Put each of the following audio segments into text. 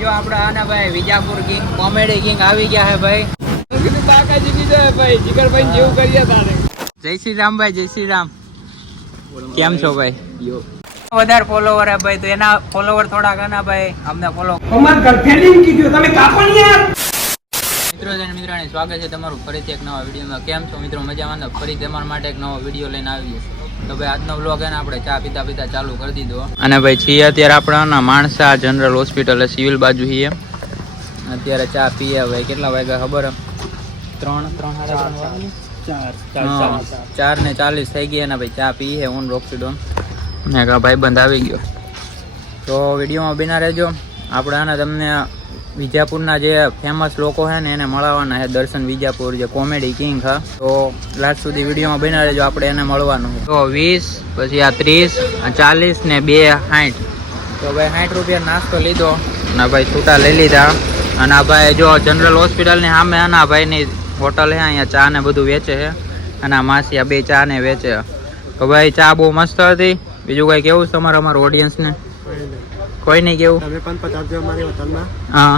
જો આપડા આના ભાઈ વિજાપુર કિંગ કોમેડી કિંગ આવી ગયા હે ભાઈ. બાકાજી કીધો ભાઈ જીગરભાઈ જેવું કરીએ તારે. જય શ્રી રામ ભાઈ, જય શ્રી રામ. કેમ છો ભાઈ? વધારે ફોલોવર હે ભાઈ, તો એના ફોલોવર થોડા ઘણા ભાઈ અમને ફોલો. અમાર ગર્લફ્રેન્ડ કીધું તમે કાપો ને યાર. મિત્રો અને મિત્રોને સ્વાગત છે તમારું ફરીથી એક નવા વિડીયોમાં. કેમ છો મિત્રો? મજામાં? ફરી તમારા માટે એક નવો વિડીયો લઈને આવીએ. તો ભાઈ આજનો વ્લોગ એને આપણે ચા પીતા પીતા ચાલુ કરી દીધો. અને ભાઈ છીએ અત્યારે આપણા માણસા જનરલ હોસ્પિટલ સિવિલ બાજુ છીએ. અત્યારે ચા પીએ. ભાઈ કેટલા વાગ્યા ખબર? 4:40 થઈ ગયા ને ભાઈ ચા પીએ ઓન રોક્સીડોન. ને કા ભાઈબંધ આવી ગયો. તો વિડીયોમાં બિના રહેજો. આપણે આને તમને વિજાપુરના જે ફેમસ લોકો છે ને એને મળવાના છે. દર્શન વિજાપુર જે કોમેડી કિંગ હા, તો લાસ્ટ સુધી વિડીયોમાં બિના રહેજો. આપણે એને મળવાનું છે. તો 20 પછી આ 30 આ 40 ને 2 60. તો ભાઈ 60 રૂપિયા નાસ્તો લીધો અને ભાઈ છૂટા લઈ લીધા. અને આ ભાઈ જો જનરલ હોસ્પિટલની સામે આના ભાઈની હોટલ છે, અહીંયા ચા ને બધું વેચે છે. અને આ માસી બે ચા ને વેચે. તો ભાઈ ચા બહુ મસ્ત હતી. બીજું કઈ કેવું છે તમારે અમારા ઓડિયન્સને? કોઈ નહીં કેવું? તમે પણ પતાવજો અમારી હોટલમાં. હા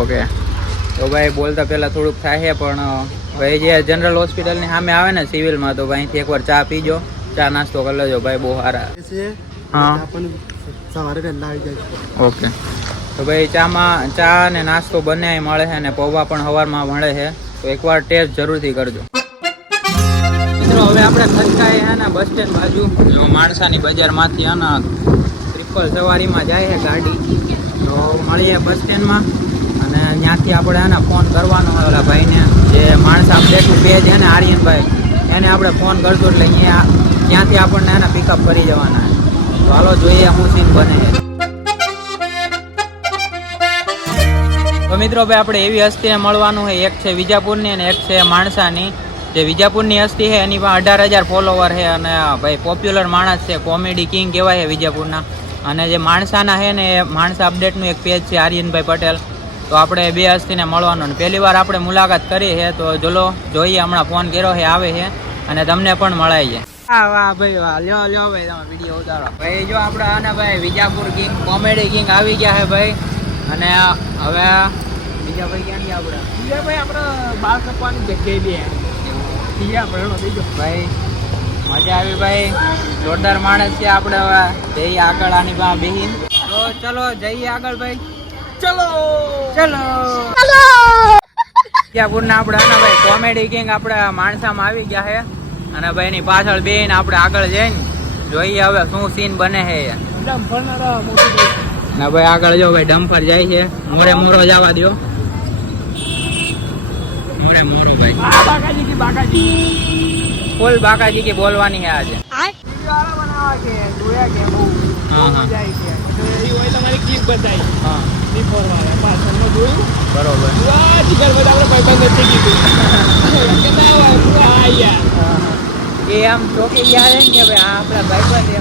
ઓકે. તો ભાઈ બોલતા પહેલા થોડુંક થાય પણ ભાઈ જે જનરલ હોસ્પિટલની સામે આવે ને સિવિલમાં, તો ભાઈ અહીંથી એકવાર ચા પીજો, ચા નાસ્તો કરી લેજો ભાઈ, બહુ સારા. હા સવારે વહેલા આવી જાય. ઓકે. તો ભાઈ ચામાં ચા ને નાસ્તો બંને મળે છે અને પૌવા પણ સવારમાં મળે છે. તો એકવાર ટેસ્ટ જરૂરથી કરજો મિત્રો. હવે આપણે ખચકાએ છે ને બસ સ્ટેન્ડ બાજુ માણસાની બજારમાંથી છે ને ટ્રિપલ સવારીમાં જાય છે ગાડી. તો મળીએ બસ સ્ટેન્ડમાં અને ત્યાંથી આપણે એને ફોન કરવાનો હોય ઓલા ભાઈને, જે માણસા અપડેટનું પેજ છે ને આર્યનભાઈ, એને આપણે ફોન કરજો એટલે ત્યાંથી આપણને એને પિકઅપ કરી જવાના. તો હાલો જોઈએ શું સીન બને છે. તો મિત્રો ભાઈ આપણે એવી હસ્તીને મળવાનું છે. એક છે વિજાપુરની અને એક છે માણસાની. જે વિજાપુરની હસ્તી છે એની પાસે 18,000 ફોલોવર છે અને ભાઈ પોપ્યુલર માણસ છે, કોમેડી કિંગ કહેવાય છે વિજાપુરના. અને જે માણસાના છે ને એ માણસા અપડેટનું એક પેજ છે આર્યનભાઈ પટેલ. તો આપણે બે હસ્તીને મળવાનું અને પહેલી વાર આપણે મુલાકાત કરી છે. તો ચલો જોઈએ, હમણાં ફોન કર્યો છે, આવે છે અને તમને પણ મળાઈએ. હા વાહ ભાઈ વાહ, લ્યો લ્યો ભાઈ તમે વિડીયો ઉતારો. ભાઈ જો આપણે આના ભાઈ વિજાપુર કિંગ કોમેડી કિંગ આવી ગયા છે ભાઈ. અને હવે બીજા ભાઈ ક્યાં ગયા આપણે? બીજા ભાઈ આપણે બાર કપવાની જગ્યાએ બે ભાઈ મજા આવી ભાઈ, જોરદાર માણસ છે. આપણે હવે જઈએ આગળ આની પાસે બેહીન. તો ચલો જઈએ આગળ ભાઈ. ચલો ચલો વિજાપુરના આપણે આના ભાઈ કોમેડી કિંગ આપણે માણસામાં આવી ગયા છે. અને ભાઈ એની પાછળ બેહીને આપણે આગળ જઈને જોઈએ હવે શું સીન બને છે. ના ભાઈ આગળ જો ભાઈ ડમ્પર જાય છે. મોરે મોરો જવા દો. મોરે મોરો ભાઈ. ફૂલ બાકાજી की બોલવાની है આજે. એ આમ ચોકી ગયા છે કે ભાઈ આ આપણા ભાઈબંધ છે,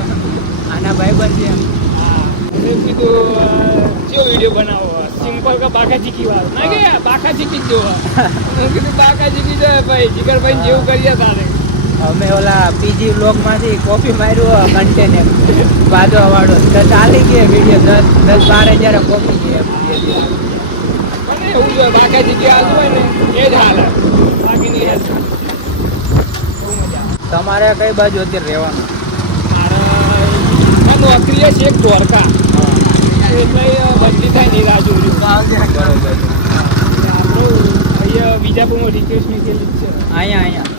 આના ભાઈબંધ છે. वीडियो बनाओ सिंपल का बाकाजी की बात ना के बाकाजी की जो बाकाजी की जो भाई जिगर भाई जेવું કરીએ તારે. અમે ઓલા પીજી વ્લોગ માંથી કોપી માર્યો કન્ટેન્ટ બાજવા વાળો તો ચાલી ગયો વિડીયો 10-12 હજાર કોપી છે. અને એવું જો બાકાજી की આજ હોય ને એ જ હાલ બાકી નહીં. તમારે કઈ બાજુ અત્યારે રહેવાનું? મારે નોકરી છે એક દ્વારકા. એટલે બદલી થાય નહીં રાજુ. બરોબર. અહીંયા વિજાપુરમાં રિક્વેસ્ટ નીકળેલી છે. અહીંયા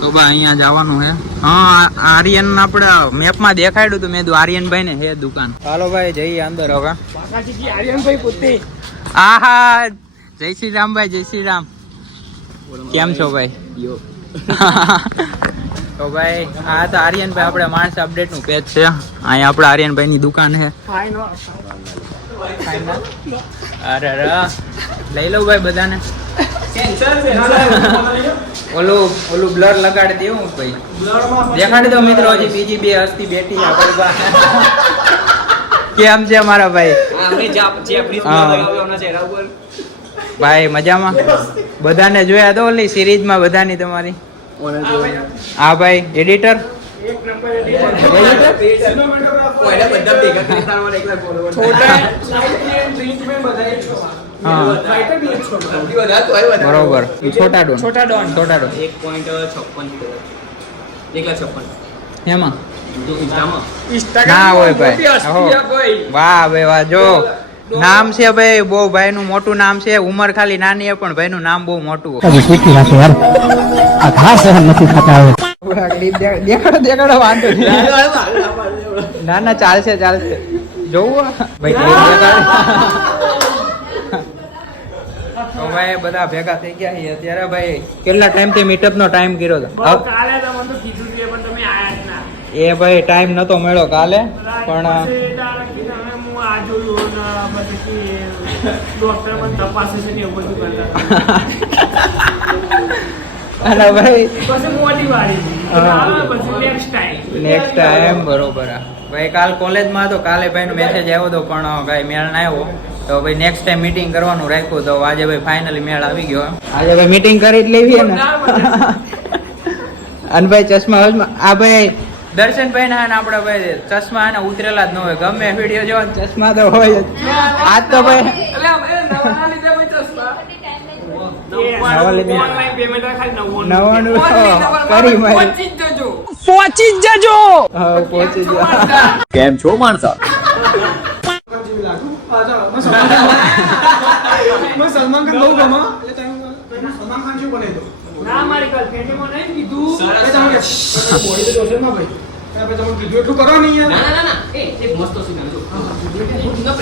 તો ભાઈ અહીંયા જવાનું છે. હા આર્યન આપણે મેપમાં દેખાડ્યું હતું. મેં કીધું આર્યનભાઈ ને હે દુકાન. ચાલો ભાઈ જઈએ અંદર હવે. બાકાજી આર્યનભાઈ પોતે. આહા જય શ્રી રામ ભાઈ, જય શ્રી રામ. કેમ છો ભાઈ? તો ભાઈ આ તો આર્યનભાઈ આપણે માણસ અપડેટ નું પેજ છે. અહીંયા આપણે આર્યનભાઈ ની દુકાન છે. અરે લઈ લઉં ભાઈ બધાને. ઓલું બ્લર લગાડી દેવું ભાઈ. દેખાડી દો મિત્રો, હજી બીજી બે હસ્તી બેઠી છે. કેમ છે મારા ભાઈ? ભાઈ મજામાં? બધાને જોયા તો ઓલી સિરીઝમાં બધાની તમારી? હા ભાઈ એડિટર કોઈને બધા ભેગા કરી તારવા એકલા બોલવો छोटा लाइट में ड्रिंक में बधाई छो हाँ। फाइटर भी छो સૌથી વધારે તો હોય વધારે બરોબર છોટા ડોન छोटा डॉन 1.56 એકલા 56 એમાં જો ઇન્સ્ટામાં ના હોય मोटी ભાઈ हस्ती है कोई વાહ ભાઈ વાહ જો નામ છે ભાઈ બહુ ભાઈ નું મોટું નામ છે ઉંમર ખાલી નાની છે પણ ભાઈ નું નામ બહુ મોટું દેખાડો વાંધો નહીં. ના ના ચાલશે જોવું ભાઈ clip દેખાડે. તો ભાઈ બધા ભેગા થઈ ગયા છીએ અત્યારે ભાઈ કેટલા ટાઈમ થી મીટઅપ નો ટાઈમ કર્યો હતો કાલે તમને તો કીધું છે પણ તમે આયા જ ના એ ભાઈ ટાઈમ નતો મળ્યો કાલે પણ પછી ડાયરેક્ટ કીધું, હવે હું આ જોયું ને પછી ડોક્ટર મને તપાસે છે ને એવું બધું કરતા અને ભાઈ પછી મોટી વાળી હા. પછી નેક્સ્ટ ટાઈમ નેક્સ્ટ ટાઈમ બરોબર આ. ભાઈ કાલ કોલેજમાં હતો કાલે ભાઈ નો મેસેજ આવ્યો હતો પણ ભાઈ મેળ ના આવ્યો તો ભાઈ નેક્સ્ટ ટાઈમ મીટિંગ કરવાનું રાખ્યું તો આજે ભાઈ ફાઇનલી મેળ આવી ગયો આજે ભાઈ મીટિંગ કરી જ લેવી ને અને ભાઈ ચશ્મા આ ભાઈ દર્શનભાઈ ના આપડે ભાઈ ચશ્મા ને ઉતરેલા જ ન હોય ગમે વિડીયો જોવો ને ચશ્મા તો હોય જ આજ તો ભાઈ નવા લીધે. ઓનલાઈન પેમેન્ટ ખાલી 99 કરી મારી પહોંચી જ જજો હા પહોંચી ગયા કેમ છો માણસા સલમાન ખાન બહુ ગમો સલમાન ખાન શું બને તો ના મારી ગર્લફ્રેન્ડે મને કીધું બોડી તો જોશે ના ભાઈ તમે તમે કીધું એટલું કરો નહીં યાર ના ના ના એ એક મસ્ત સીન આજો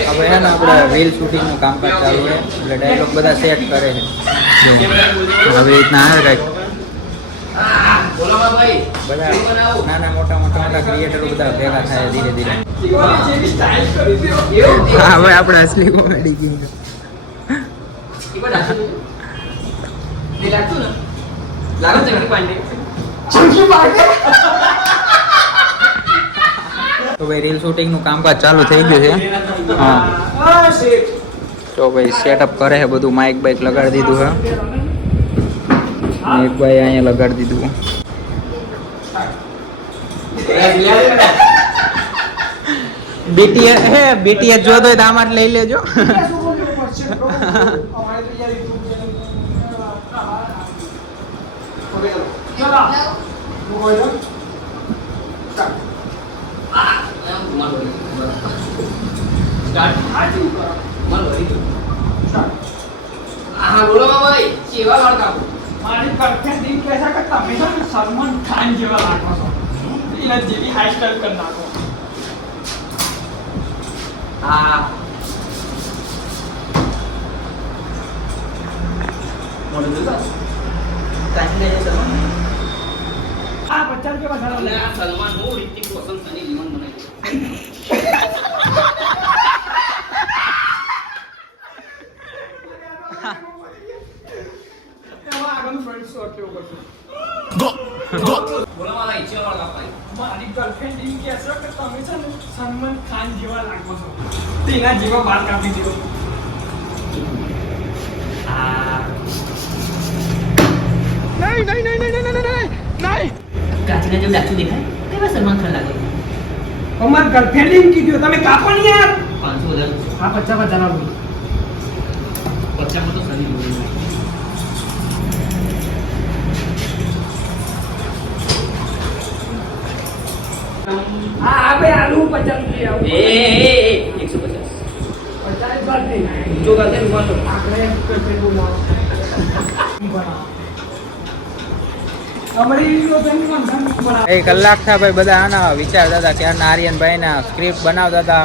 હવે હે ને આપણે રીલ શૂટિંગ નું કામકાજ ચાલુ છે એટલે ડાયલોગ બધા સેટ કરે છે જો. હવે રીતના આવે કાંઈક બોલો ભાઈ બધા નાના મોટા ક્રિએટરો બધા ભેગા થાય ધીરે ધીરે જેવી સ્ટાઇલ કરી દો હા હવે આપણે અસલી કોમેડી કિંગ લાગતું ને લાગો ચંકી પાંડે ચંકી પાડે તો ભાઈ રીલ શૂટિંગ નું કામકાજ ચાલુ થઈ ગયું છે હા હા શેઠ તો ભાઈ સેટઅપ કરે છે બધું માઇક બાઇક લગાડી દીધું છે એક ભાઈ અહીંયા લગાડી દીધું બીટીએસ બીટીએસ જોતો હોય તો આમાં જ લઈ લેજો હા બોલો ભાઈ કેવા લડકા મારી ગર્લફ્રેન્ડ દિન કહેતા કે તમે છે ને સલમાન ખાન જેવા લાગો છો એના જેવી હાઈ સ્ટાઈલ કરી નાખો હા મોડું જોતા કાંઈ નહીં સલમાન આ 50 કે વધારે અને આ સલમાન હું રિતિક રોશન સની લીમન બનાવી એમાં આગળનું ફ્રન્ટ શોટ લેવો પડશે બોલો મારા ઈચ્છા વાળા ભાઈ મારી ગર્લફ્રેન્ડ દિન કહેશે કે તમે છે ને સલમાન ખાન જેવા લાગો છો તેના જેવા બાલ કાપી દો નહીં નહીં નહીં નહીં નહીં નહીં નહીં કાચીના જેવું ડાચું દેખાય કેવા સલમાન ખાન લાગે અમાર ગર્લફ્રેન્ડ દિન કીધું તમે કાપો ને યાર 500 હા 50 વધારા બોલ 50 માં તો સની લીમન હા હવે આલુ 50 રૂપિયા એ 150 50 બાદ નહીં જો ગાતે રૂમાલ લો આપણે ગર્લફ્રેન્ડ બોલાવો અમારી વીડિયો બેન બનાવો એક કલાક થયા ભાઈ બધા આના વિચારતા હતા કે આર્યનભાઈ ના સ્ક્રિપ્ટ બનાવતા હતા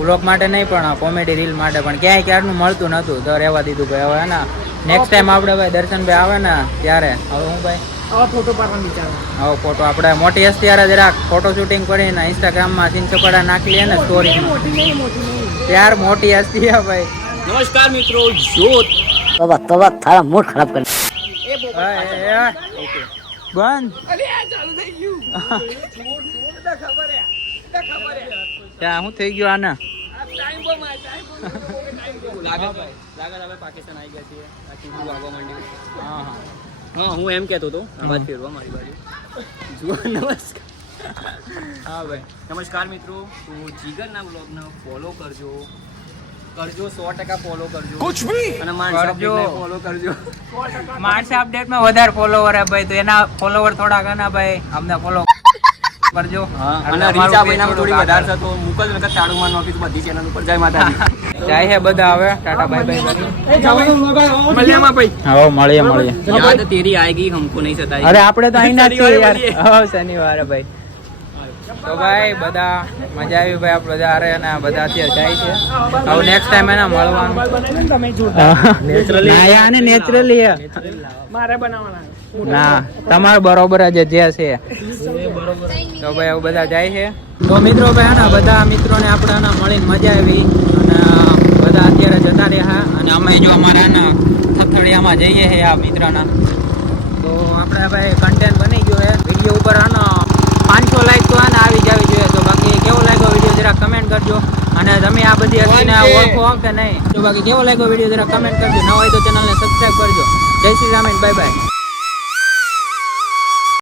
વ્લોગ માટે નહીં પણ કોમેડી રીલ માટે પણ ક્યાંય ક્યારનું મળતું નહોતું તો રહેવા દીધું ભાઈ હવે એના નેક્સ્ટ ટાઈમ આપણે ભાઈ દર્શનભાઈ આવે ને ત્યારે હવે હું ભાઈ આવા ફોટો પાડવાનું વિચારો હવે ફોટો આપણે મોટી હસ્તી યાર જરાક ફોટો શૂટિંગ કરીને ઇન્સ્ટાગ્રામમાં સીન સપાડા નાખી લઈએ ને સ્ટોરી મોટી નહીં ત્યાર મોટી હસ્તી છે ભાઈ નમસ્કાર મિત્રો જોત तोबा थारा मूड खराब कर બંધ અરે આ ચાલુ થઈ ગયું ખબર હે ત્યાં શું થઈ ગયું આના ટાઈમ પર માર ટાઈમ લાગે હવે પાકિસ્તાન આવી ગયા છીએ બાકી શું વાગવા માંડ્યું હા હા હું એમ કહેતો હતો આ બાજુ ફેરવા મારી બાજુ જુઓ નમસ્કાર હા ભાઈ નમસ્કાર મિત્રો, તો જીગરના બ્લોગને ફોલો કરજો 100% ફોલો કરજો કુછ ભી અને માનસા કરજો. ફોલો કરજો. માણસે અપડેટમાં વધારે ફોલોવર હે ભાઈ, તો એના ફોલોવર થોડા ઘણા ભાઈ અમને ફોલો કરજો. અને રીચા ભાઈના થોડી વધારે છે તો મુકલ નકર તાળુમાં નોખી તો બધી ચેનલ ઉપર જય માતાજી. જાય હે બધા હવે ટાટા બાય બાય કરી. એ જવાનું લોગાય મલ્યામાં ભાઈ હવે મળીએ. યાદ તેરી આएगी हमको नहीं सताएगी. અરે આપણે તો અહીંના જ છીએ યાર. શનિવારે હા શનિવારે ભાઈ. તો ભાઈ બધા મજા આવી ભાઈ, આપણે બધા અરે અને બધા અત્યારે જાય છે. હવે નેક્સ્ટ ટાઈમ એના મળવાનું. ના યાર ને નેચરલી મારે બનાવવાના ના તમારું બરોબર જ જે છે. તો ભાઈ હવે બધા જાય છે. તો મિત્રો ભાઈ આના બધા મિત્રોને આપણે આના મળીને મજા આવી અને બધા અત્યારે જતા રહ્યા અને અમે જો અમારા આના થથડિયામાં જઈએ છે આ મિત્રના. તો આપણે ભાઈ કન્ટેન્ટ બની ગયો છે વિડીયો ઉપર. આનો 500 લાઈક તો આને આવી જવી જોઈએ. તો બાકી કેવો લાગ્યો વિડીયો જરા કમેન્ટ કરજો અને તમે આ બધી હસીને ઓળખો કે નહીં. તો બાકી કેવો લાગ્યો વિડીયો જરા કમેન્ટ કરજો. ન હોય તો ચેનલને સબસ્ક્રાઈબ કરજો. જય શ્રી રામ, બાય બાય.